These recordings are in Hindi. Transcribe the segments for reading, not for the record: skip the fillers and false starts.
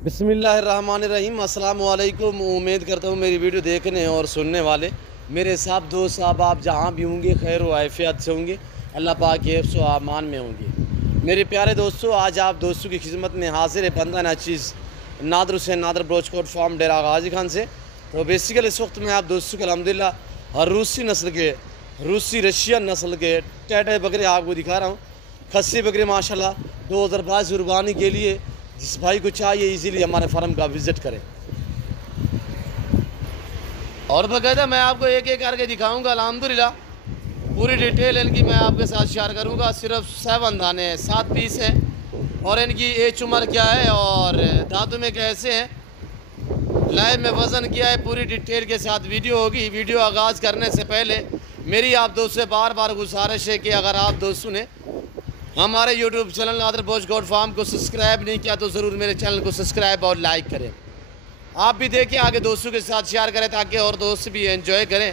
बिस्मिल्लाहिर्रहमानिर्रहीम। अस्सलाम वालेकुम। उम्मीद करता हूँ मेरी वीडियो देखने और सुनने वाले मेरे साहब दोस्त साहब आप जहाँ भी होंगे खैर व आफियत से होंगे, अल्लाह पाक के हिफ्ज़ व अमान में होंगे। मेरे प्यारे दोस्तों, आज आप दोस्तों की खिदमत में हाजिर है बंदा नाचीज़ नादर हुसैन नादर ब्रोचकोट फार्म डेरा गाजी खान से। तो बेसिकल इस वक्त मैं आप दोस्तों को अल्हम्दुलिल्लाह रूसी नस्ल के रूसी रशियन नस्ल के टैटे बकरे आपको दिखा रहा हूँ। खस्सी बकरे माशाल्लाह 2022 कुर्बानी के लिए जिस भाई को चाहिए इजीली हमारे फार्म का विज़िट करें। और बाकायदा मैं आपको एक एक करके दिखाऊंगा। अल्हम्दुलिल्लाह पूरी डिटेल इनकी मैं आपके साथ शेयर करूंगा। सिर्फ 7 दाने हैं, 7 पीस हैं और इनकी एज उम्र क्या है और दांतों में कैसे हैं, लाइव में वज़न क्या है, पूरी डिटेल के साथ वीडियो होगी। वीडियो आगाज़ करने से पहले मेरी आप दोस्तों से बार बार गुजारिश है कि अगर आप दोस्तों ने हमारे YouTube चैनल नादर ब्रोचकोट फार्म को सब्सक्राइब नहीं किया तो ज़रूर मेरे चैनल को सब्सक्राइब और लाइक करें। आप भी देखें, आगे दोस्तों के साथ शेयर करें ताकि और दोस्त भी एंजॉय करें।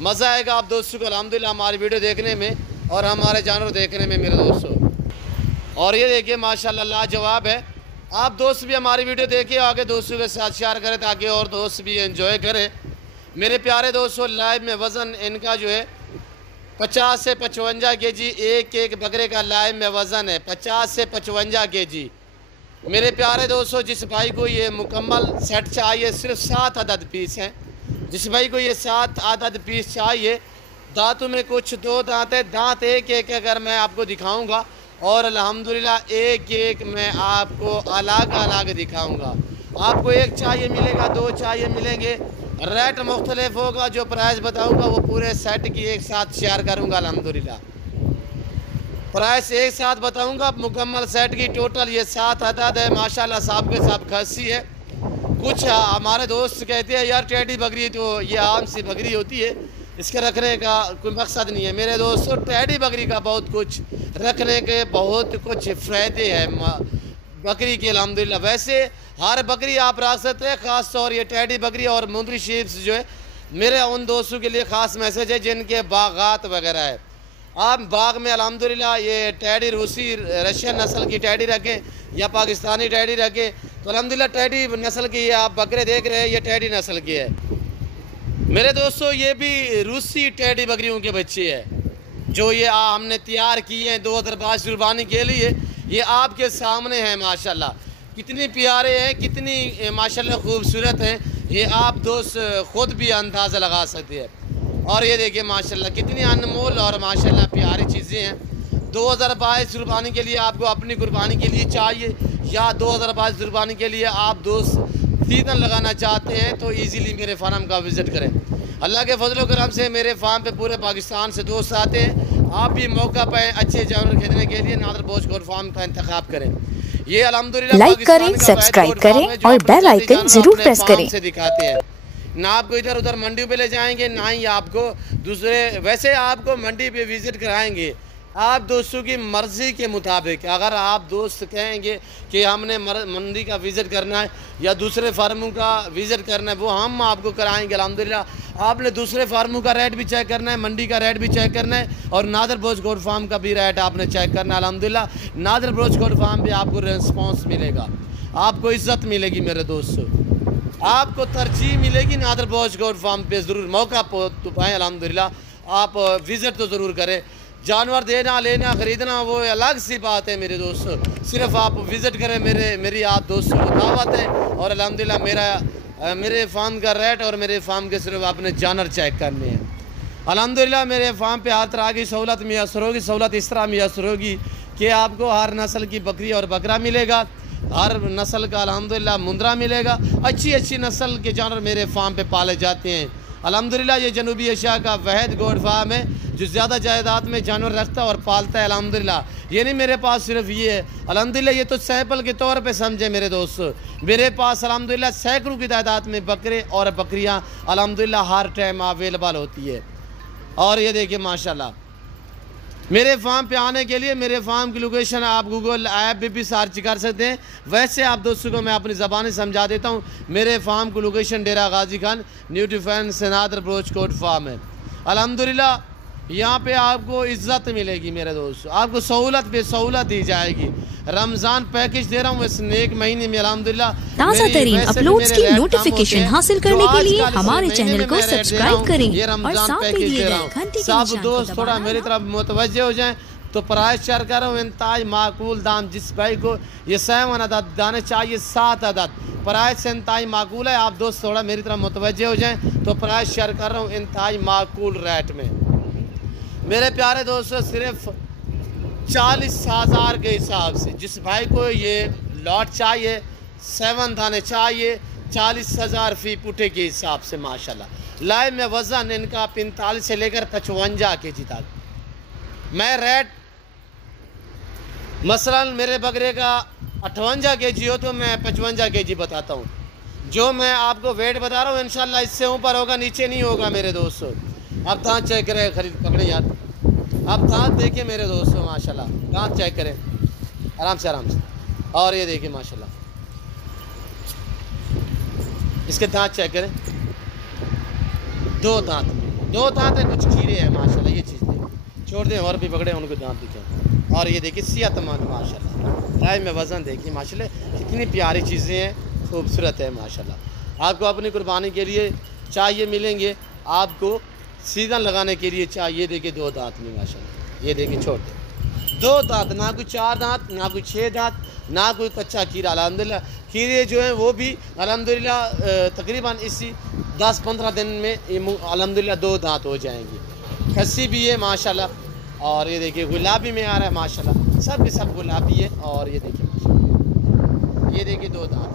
मज़ा आएगा आप दोस्तों को अल्हम्दुलिल्लाह हमारी वीडियो देखने में और हमारे जानवर देखने में मेरे दोस्तों। और ये देखिए माशाल्लाह लाजवाब है। आप दोस्त भी हमारी वीडियो देखें, आगे दोस्तों के साथ शेयर करें ताकि और दोस्त भी एंजॉय करें। मेरे प्यारे दोस्तों, लाइव में वज़न इनका जो है 50 से 55 केजी, एक बकरे का लाइव में वज़न है 50 से 55 केजी। मेरे प्यारे दोस्तों, जिस भाई को ये मुकम्मल सेट चाहिए, सिर्फ 7 अदद पीस हैं। जिस भाई को ये 7 अदद पीस चाहिए, दांतों में कुछ 2 दांत है, दांत एक अगर मैं आपको दिखाऊंगा और अल्हम्दुलिल्लाह एक मैं आपको अलग अलग दिखाऊंगा। आपको एक चाहिए मिलेगा, 2 चाहिए मिलेंगे, रेट मुख्तलिफ होगा। जो प्राइस बताऊंगा वो पूरे सेट की एक साथ शेयर करूंगा। अल्हम्दुलिल्लाह प्राइस एक साथ बताऊंगा मुकम्मल सेट की। टोटल ये 7 अदद है माशाल्लाह, साहब के साथ खस्सी है। कुछ हमारे दोस्त कहते हैं यार टेडी बकरी तो ये आम सी बकरी होती है, इसके रखने का कोई मकसद नहीं है। मेरे दोस्तों, टेडी बकरी का बहुत कुछ रखने के बहुत कुछ फ़ायदे हैं बकरी के अल्हम्दुलिल्लाह। वैसे हर बकरी आप रख सकते हैं, ख़ास तौर ये टेडी बकरी और मुंदरी शीप्स जो है मेरे उन दोस्तों के लिए ख़ास मैसेज है जिनके बागात वगैरह है। आप बाग में अल्हम्दुलिल्लाह ये टैडी रूसी रशियन नस्ल की टैडी रखें या पाकिस्तानी टैडी रखें तो अल्हम्दुलिल्लाह टैडी नस्ल की ये आप बकरे देख रहे हैं, ये टैडी नस्ल की है। मेरे दोस्तों, ये भी रूसी टैडी बकरियों के बच्चे हैं जो ये हमने तैयार किए हैं 2022 कुर्बानी के लिए। ये आपके सामने हैं माशाल्लाह, कितनी प्यारे हैं, कितनी माशाल्लाह खूबसूरत हैं, ये आप दोस्त ख़ुद भी अंदाज़ा लगा सकते हैं। और ये देखिए माशाल्लाह कितनी अनमोल और माशाल्लाह प्यारी चीज़ें हैं। 2022 कुर्बानी के लिए आपको अपनी कुर्बानी के लिए चाहिए या 2022 कुर्बानी के लिए आप दोस्त सीज़न लगाना चाहते हैं तो इजीली मेरे फार्म का विज़िट करें। अल्लाह के फजल व करम से मेरे फार्म पे पूरे पाकिस्तान से दोस्त आते हैं। आप भी मौका पाएँ अच्छे जानवर खरीदने के लिए नादर ब्रोचकोट फार्म का इंतखाब करें। ये अल्हम्दुलिल्लाह लाइक करें, सब्सक्राइब करें और बेल आइकन जरूर प्रेस करें। से दिखाते हैं ना आपको इधर उधर मंडी पे ले जाएंगे, ना ही आपको दूसरे वैसे आपको मंडी पे विज़िट कराएंगे आप दोस्तों की मर्ज़ी के मुताबिक। अगर आप दोस्त कहेंगे कि हमने मंडी का विज़िट करना है या दूसरे फार्मों का विज़िट करना है वो हम आपको कराएंगे। अल्हम्दुलिल्लाह आपने दूसरे फार्मों का रेट भी चेक करना है, मंडी का रेट भी चेक करना है और नादर ब्रोचकोट फार्म का भी रेट आपने चेक करना है। अल्हम्दुलिल्लाह नादर ब्रोचकोट फार्म पे आपको रिस्पॉन्स मिलेगा, आपको इज़्ज़त मिलेगी मेरे दोस्तों, आपको तरजीह मिलेगी। नादर ब्रोचकोट फार्म पे ज़रूर मौका तो पाएँ। अल्हम्दुलिल्लाह आप विज़िट तो ज़रूर करें। जानवर देना लेना ख़रीदना वो अलग सी बात है मेरे दोस्तों, सिर्फ आप विज़िट करें। मेरी आप दोस्तों को दावत है और अल्हम्दुलिल्लाह मेरे फार्म का रेट और मेरे फार्म के सिर्फ आपने जानवर चेक करने हैं। अल्हम्दुलिल्लाह मेरे फार्म पे हर तरह की सहूलत मैसर होगी। सहूलत इस तरह मैसर होगी कि आपको हर नस्ल की बकरी और बकरा मिलेगा, हर नस्ल का अल्हम्दुलिल्लाह मुंदरा मिलेगा। अच्छी नस्ल के जानवर मेरे फार्म पे पाले जाते हैं। अल्हम्दुलिल्लाह ये जनूबी एशिया का वहद गोट फार्म है जो ज़्यादा जायदाद में जानवर रखता है और पालता है। अल्हम्दुलिल्लाह ये नहीं मेरे पास सिर्फ ये है, अल्हम्दुलिल्लाह ये तो सैंपल के तौर पे समझे मेरे दोस्तों। मेरे पास अल्हम्दुलिल्लाह सैकड़ों की तादाद में बकरे और बकरियाँ अल्हम्दुलिल्लाह हर टाइम अवेलेबल होती है। और ये देखिए माशाल्लाह मेरे फार्म पे आने के लिए मेरे फार्म की लोकेशन आप गूगल ऐप पे भी सर्च कर सकते हैं। वैसे आप दोस्तों को मैं अपनी ज़बानी समझा देता हूँ। मेरे फार्म की location Dera Ghazi Khan new defence नादर ब्रोचकोट फार्म है। अल्हम्दुलिल्लाह यहाँ पे आपको इज्जत मिलेगी मेरे दोस्तों, आपको सहूलत पे सहूलत दी जाएगी। रमज़ान पैकेज दे रहा हूँ इस नेक महीने में अल्हम्दुलिल्लाह। ताज़ा तरीन अपलोड्स की नोटिफिकेशन हासिल करने के लिए हमारे चैनल को सब्सक्राइब करें और साथ में दिए गए घंटी के निशान को दोस्त थोड़ा मेरी तरफ मुतवज्जे हो जाएं। तो प्राइस शेयर कर रहा हूँ इंतहाई माकूल दाम। जिस भाई को ये 7 अदद दाने चाहिए 7 अदद, प्राइस इंतहाई माकूल है। आप दोस्त थोड़ा मेरी तरफ मुतवज्जे हो जाएं। तो प्राइस शेयर कर रहा हूँ इंतहाई माकूल रेट में मेरे प्यारे दोस्तों, सिर्फ 40,000 के हिसाब से। जिस भाई को ये लॉट चाहिए 7 दाने चाहिए 40,000 फी पुटे के हिसाब से माशाल्लाह। लाइव में वज़न इनका 45 से लेकर 55 kg तक। मैं रेट मसलन मेरे बकरे का 58 kg हो तो मैं 55 kg बताता हूँ। जो मैं आपको वेट बता रहा हूँ इंशाल्लाह इससे ऊपर होगा, नीचे नहीं होगा मेरे दोस्तों। अब दांत चेक करें, खरीद पकड़े यार, अब दांत देखिए मेरे दोस्तों माशाल्लाह, दांत चेक करें आराम से आराम से। और ये देखिए माशाल्लाह इसके दांत चेक करें, 2 दांत है, कुछ खीरे हैं माशाल्लाह। ये चीज़ देखिए, छोड़ दें और भी पकड़े उनको दांत दिखें। और ये देखिए सेहतमंद माशाल्लाह। राय में वज़न देखिए माशाल्लाह, कितनी प्यारी चीज़ें हैं, खूबसूरत है माशाल्लाह। आपको अपनी कुर्बानी के लिए चाहिए मिलेंगे, आपको सीजन लगाने के लिए चाहिए। देखिए 2 दांत में माशाल्लाह, ये देखिए छोड़ दें 2 दांत, ना कोई 4 दांत, ना कोई 6 दांत, ना कोई कच्चा खीरा। अल्हम्दुलिल्लाह खीरे जो हैं वो भी अल्हम्दुलिल्लाह तकरीबन इसी 10-15 दिन में अल्हम्दुलिल्लाह 2 दांत हो जाएंगे। खस्सी भी है माशाल्लाह। और ये देखिए गुलाबी में आ रहा है माशाल्लाह, सब के सब गुलाबी है। और ये देखिए माशाल्लाह, ये देखिए 2 दांत,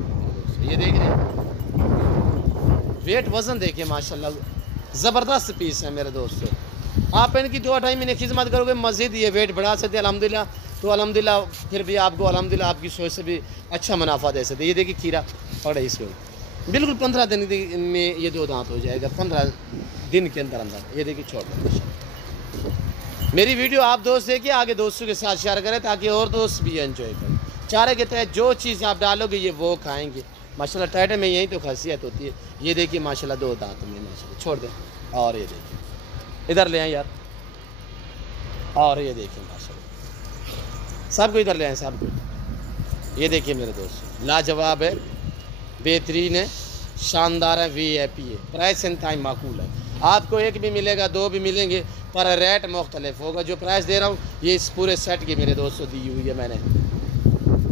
ये देख रहे हैं। वेट वज़न देखिए माशाल्लाह, ज़बरदस्त पीस है मेरे दोस्तों। आप इनकी 2-2.5 महीने खिदमत करोगे, मज़ीद ये वेट बढ़ा सकते हैं अल्हम्दुलिल्लाह। तो अल्हम्दुलिल्लाह फिर भी आपको अल्हम्दुलिल्लाह आपकी सोच से भी अच्छा मुनाफा दे सकते। ये देखिए खीरा पकड़े इसको, बिल्कुल 15 दिन में ये 2 दांत हो जाएगा, 15 दिन के अंदर अंदर। ये देखिए छोड़ दें। मेरी वीडियो आप दोस्त देखिए, आगे दोस्तों के साथ शेयर करें ताकि और दोस्त भी एंजॉय करें। चारे के तहत जो चीज़ आप डालोगे ये वो खाएंगे माशाल्लाह। टाइटे में यही तो खासियत होती है। ये देखिए माशाल्लाह 2 दांत में माशाल्लाह, छोड़ दें। और ये देखिए इधर ले आए यार, और ये देखिए माशाल्लाह सबको इधर ले आए सबको। ये देखिए मेरे दोस्त लाजवाब है, बेहतरीन है, शानदार है, VIP है। प्राइस इंतहाई माकूल है। आपको 1 भी मिलेगा, 2 भी मिलेंगे, पर रेट मुख्तलिफ होगा। जो प्राइस दे रहा हूँ ये इस पूरे सेट की मेरे दोस्तों दी हुई है मैंने।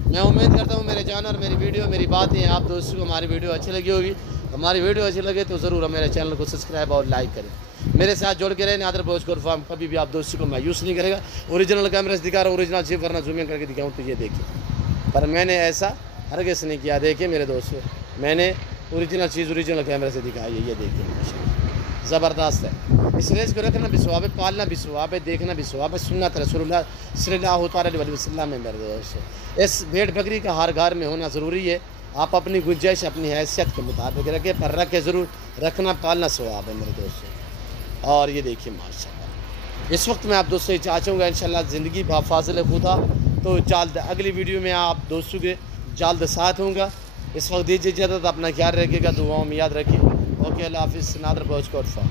मैं उम्मीद करता हूँ मेरे जानवर मेरी वीडियो मेरी बातें आप दोस्तों को हमारी वीडियो अच्छी लगी होगी। हमारी वीडियो अच्छी लगे तो ज़रूर मेरे चैनल को सब्सक्राइब और लाइक करें। मेरे साथ जोड़ के रहे। नादर बोझ गोट फार्म कभी भी आप दोस्तों को मायूस नहीं करेगा। ओरिजिनल कैमरे से दिखा रहा हूँ, ओरिजिनल चिप वरना जूम इन करके दिखाऊँ तो ये देखिए, पर मैंने ऐसा हरगिज़ नहीं किया। देखिए मेरे दोस्तों, मैंने ओरिजिनल चीज़ ओरिजिनल कैमरे से दिखाई है। ये देखिए ज़बरदस्त है। इस रेस को रखना भी सवाब है, पालना भी सवाब है, देखना भी सवाब है। सुन्नत रसूलुल्लाह सल्लल्लाहु अलैहि वसल्लम में मेरे दोस्तों। इस भेड़ बकरी का हर घर में होना ज़रूरी है। आप अपनी गुंजाइश अपनी हैसियत के मुताबिक रखें, पर रखें ज़रूर, रखना पालना सवाब है मेरे दोस्तों। और ये देखिए माशाल्लाह, इस वक्त मैं आप दोस्तों से चाहूँगा इंशाल्लाह ज़िंदगी बाफाज़िल खुदा। तो जल्द अगली वीडियो में आप दोस्तों के जल्द साथ होऊंगा। इस वक्त दीजिए इजाज़त, अपना ख्याल रखिएगा, दुआओं में याद रखिए। ओके, अल्लाह हाफ़िज़। नादर बोझ कोट फार्म।